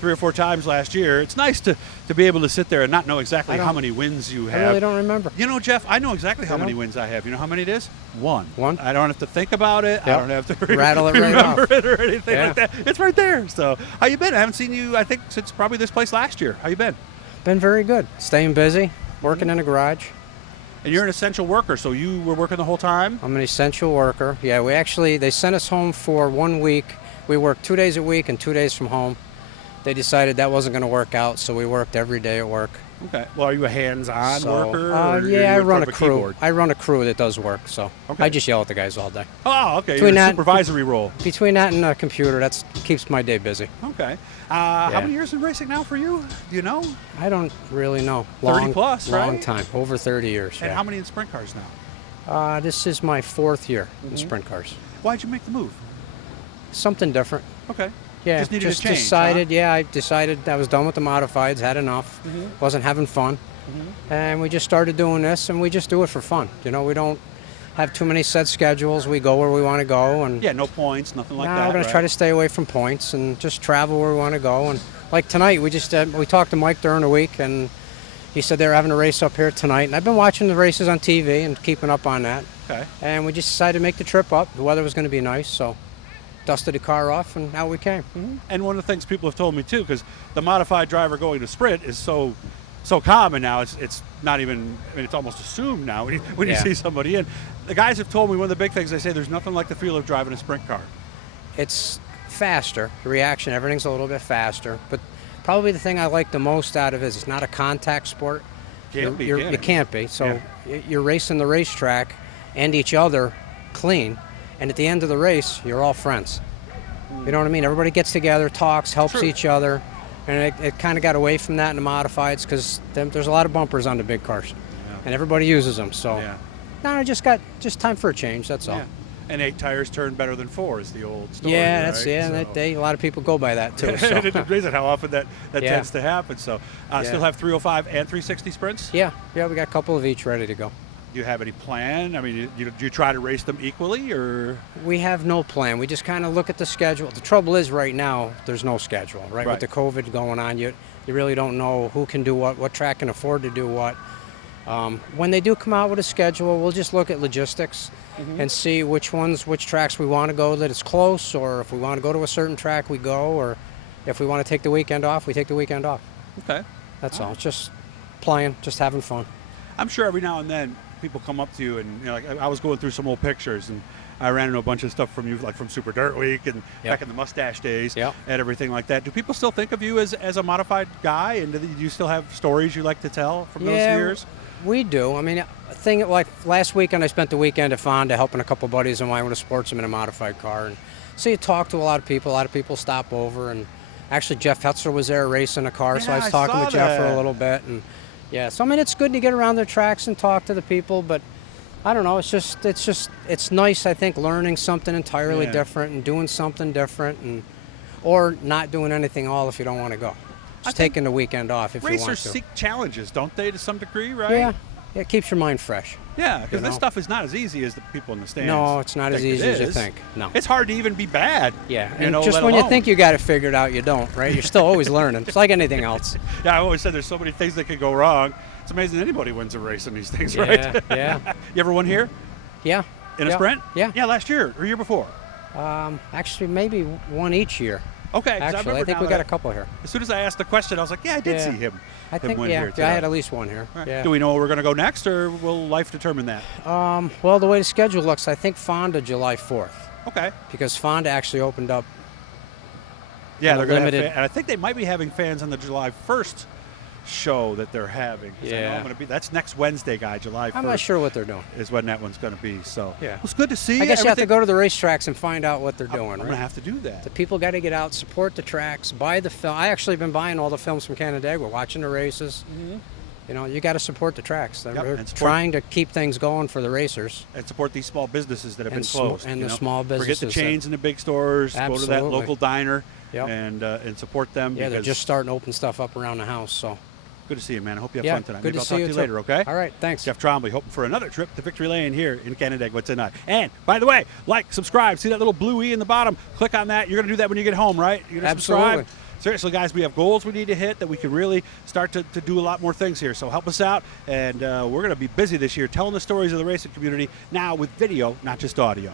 3 or 4 times last year. It's nice to be able to sit there and not know exactly how many wins you have. I really don't remember. You know, Jeff, I know exactly how many wins I have. You know how many it is? One. One? I don't have to think about it. Yep. I don't have to rattle it right remember off. it or anything like that. It's right there. So, how you been? I haven't seen you, I think, since probably this place last year. How you been? Been very good. Staying busy, working in a garage. And you're an essential worker, so you were working the whole time? I'm an essential worker. Yeah, they sent us home for 1 week. We worked 2 days a week and 2 days from home. They decided that wasn't going to work out, so we worked every day at work. Okay. Well, are you a hands-on worker? Yeah, I run a crew. I run a crew that does work, so I just yell at the guys all day. Oh, okay. You're in a supervisory role. Between that and a computer, that keeps my day busy. Okay. How many years in racing now for you? Do you know? I don't really know. 30 plus, right? Long time. Over 30 years. And how many in sprint cars now? This is my 4th year in sprint cars. Why'd you make the move? Something different. Okay. Yeah, just needed a change, decided. Huh? Yeah, I decided I was done with the modifieds, had enough, wasn't having fun, and we just started doing this, and we just do it for fun. You know, we don't have too many set schedules. We go where we want to go, and no points, nothing like that. We're going to try to stay away from points and just travel where we want to go. And like tonight, we talked to Mike during the week, and he said they were having a race up here tonight, and I've been watching the races on TV and keeping up on that. Okay. And we just decided to make the trip up. The weather was going to be nice, so dusted the car off, and out we came. And one of the things people have told me too, because the modified driver going to sprint is so common now. It's not even. I mean, it's almost assumed now when you see somebody in. The guys have told me one of the big things. They say there's nothing like the feel of driving a sprint car. It's faster. The reaction, everything's a little bit faster. But probably the thing I like the most out of it is it's not a contact sport. It can't be. So you're racing the racetrack and each other clean. And at the end of the race, you're all friends. You know what I mean? Everybody gets together, talks, helps each other. And it kind of got away from that in the modifieds because there's a lot of bumpers on the big cars. And everybody uses them. So now I just time for a change, that's all. And 8 tires turn better than 4 is the old story. Yeah, right? a lot of people go by that too. So. It's amazing how often that tends to happen. So still have 305 and 360 sprints? Yeah, we got a couple of each ready to go. Do you have any plan? I mean, do you try to race them equally, or? We have no plan. We just kind of look at the schedule. The trouble is right now, there's no schedule, right? With the COVID going on, you really don't know who can do what track can afford to do what. When they do come out with a schedule, we'll just look at logistics and see which tracks we want to go that it's close, or if we want to go to a certain track, we go, or if we want to take the weekend off, we take the weekend off. Okay. That's all. It's just playing, just having fun. I'm sure every now and then people come up to you, and like I was going through some old pictures, and I ran into a bunch of stuff from you, like from Super Dirt Week and back in the mustache days and everything like that. Do people still think of you as a modified guy, and do you still have stories you like to tell from those years? We do. I mean, like last weekend, I spent the weekend at Fonda helping a couple buddies of mine with a Sportsman in a modified car, and so you talk to a lot of people. A lot of people stop over, and actually Jeff Hetzer was there racing a car, so I was talking with Jeff for a little bit, and so I mean, it's good to get around their tracks and talk to the people, but I don't know. It's nice. I think learning something entirely different and doing something different, or not doing anything at all if you don't want to go. Just taking the weekend off if you want to. Racers seek challenges, don't they, to some degree, right? Yeah, it keeps your mind fresh. Yeah, because this stuff is not as easy as the people in the stands. No, it's not as easy as you think. No, it's hard to even be bad. Yeah, and just when you think you got it figured out, you don't. Right? You're still always learning. It's like anything else. Yeah, I always said there's so many things that could go wrong. It's amazing anybody wins a race in these things, right? Yeah. You ever won here? Yeah. In a sprint? Yeah. Yeah, last year or year before. Actually, maybe one each year. Okay. Actually, I think we got a couple here. As soon as I asked the question, I was like, I did see him. I think, win here today. I had at least one here. Right. Yeah. Do we know where we're going to go next, or will life determine that? Well, the way the schedule looks, I think Fonda July 4th. Okay. Because Fonda actually opened up. Yeah, they're going to have and I think they might be having fans on the July 1st show that they're having. Yeah. That's next Wednesday, July 1st. I'm not sure what they're doing. Is when that one's going to be. So yeah, it's good to see. I guess you have to go to the racetracks and find out what they're doing. I'm going to have to do that. The people got to get out, support the tracks, buy the film. I actually been buying all the films from Canandaigua, watching the races. You know, you got to support the tracks. They're trying to keep things going for the racers. And support these small businesses that have been closed. And the small businesses. Forget the chains and the big stores. Absolutely. Go to that local diner and support them. Yeah, they're just starting to open stuff up around the house. So good to see you, man. I hope you have fun tonight. Good Maybe to I'll see talk you to you later, okay? All right, thanks. Jeff Trombley, hoping for another trip to Victory Lane here in Canandaigua tonight. And, by the way, like, subscribe. See that little blue E in the bottom? Click on that. You're going to do that when you get home, right? You're going to subscribe? seriously, guys, we have goals we need to hit that we can really start to do a lot more things here. So help us out, and we're going to be busy this year telling the stories of the racing community now with video, not just audio.